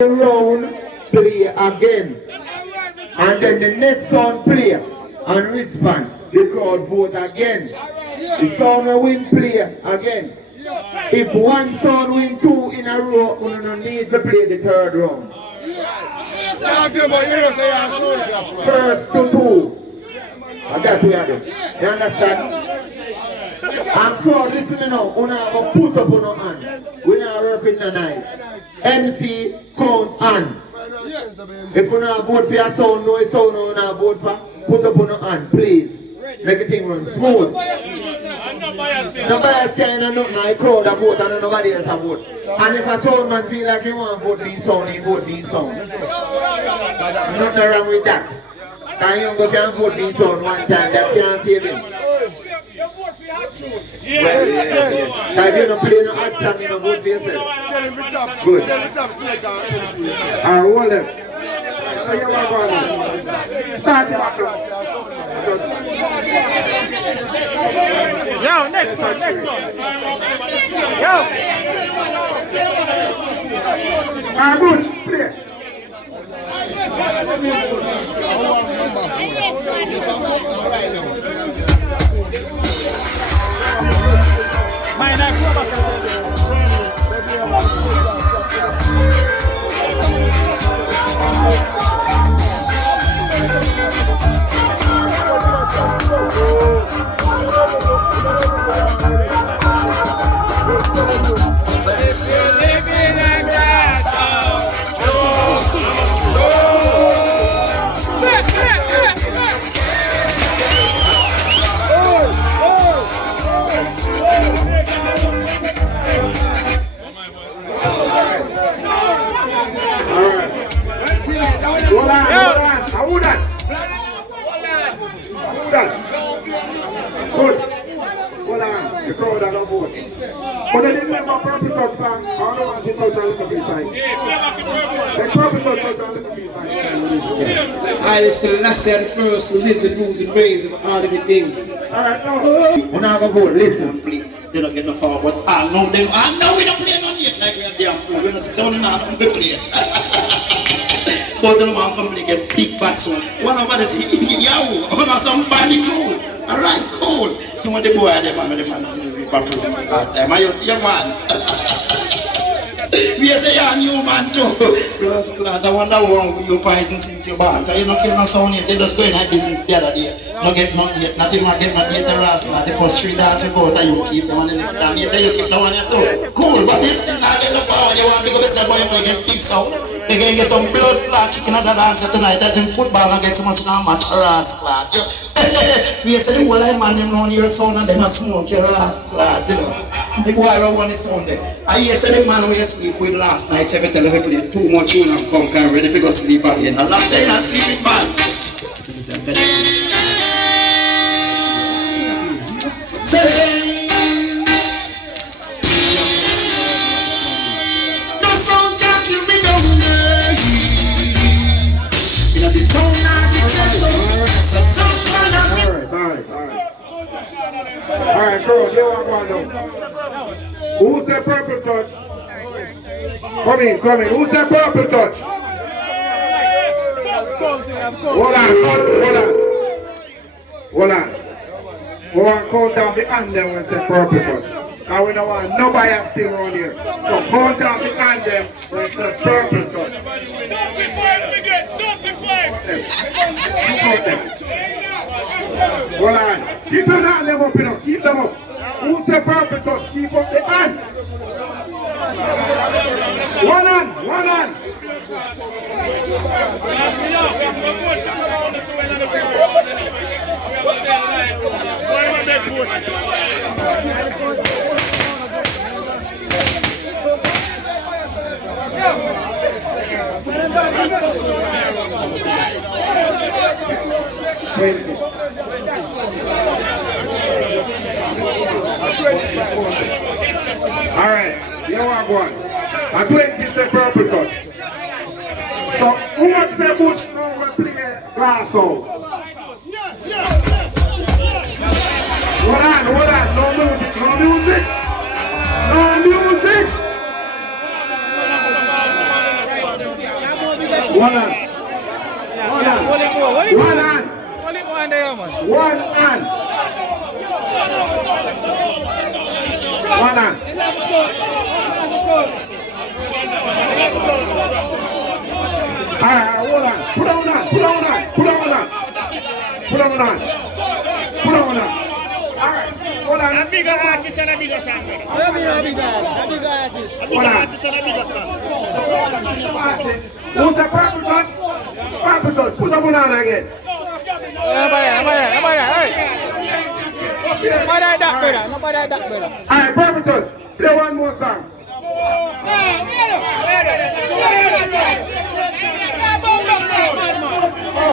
round play again. And then the next sound play and respond. The crowd vote again. The sound will win play again. If one sound win two in a row, you don't need to play the third round. First to two. And that we are doing. You understand? And crowd, listen me now. Una go put up on your hand. We not working the night. MC count hand. If you not vote for your sound, no sound you not vote for, put up on your hand, please. Make the thing run smooth. No bias kind of nothing, I crowd a vote and nobody else a vote. And if a sound man feel like he want to vote these sound, he vote these sound. Nothing wrong with that. And you can vote these sound one time, that can't save him. Yeah. If you don't play no hot song, you don't vote for yourself. Good. Alright, hold them. So you want to go on. Start the battle. Yo, next one. Yo. Alright, Butch, play. But I didn't remember Purple Touch song. I don't want to touch a little bit side. Like Purple Touch touch a little bit side. I Selassie the first who lives and rules and reigns of all of the things. Alright, now. We're not going to go. Listen. They don't get no power, but I know we don't play none yet. Like we are damn fool. We're not sounding out on the play. But the man company get big fat soon. One of us is Yahoo. One of some party cool. Alright, cool. You want the boy there, man, the man last time. I see a man. We say you're a new man too. I wonder why you poison since you're born. Because you don't kill no sound yet. You just go in like this since the other day. Not get nothing yet. Not even get nothing yet. The last night. The first 3 dance you go out and you keep the one the next time. You say you keep the one you do. Cool, but this still not get no power. You want to go to the boy against big sound. They're going to get some blood clot chicken at the dance tonight. That in football and get so much now match ass clot. We say the whole man them know your sound and them a smoke your ass clot, you know. The boy don't want his sound there. I hear say the man we sleep with last night, every time we play too much tune and come can ready to go sleep again. And last day not sleeping man. Say Alright, girl, you want to go now. Who's the Purple Touch? Come in. Who's the Purple Touch? Hold on. We want to count down the anthem when it's the Purple Touch. And we don't want nobody else still around here. So count down the anthem when it's the Purple Touch. Count them. Hold on. Keep your hand up, you know. Keep them up. Who's the Purple Touch? Keep up the hand. One hand. Alright, you want one. I'm 20 say Purple Touch. So, who wants to say Butch now we play Glass House? Hold on. No music. One hand. One hand. One hand. One hand. One hand. Alright, hold on. Put on that. Put on that. Put on that. Put on that. Put on that. Alright, hold on. A bigger artist and a bigger song. A bigger artist and a bigger song. Who's the purple touch? Purple touch. Put up on that again. Alright, purple touch. Play one more song.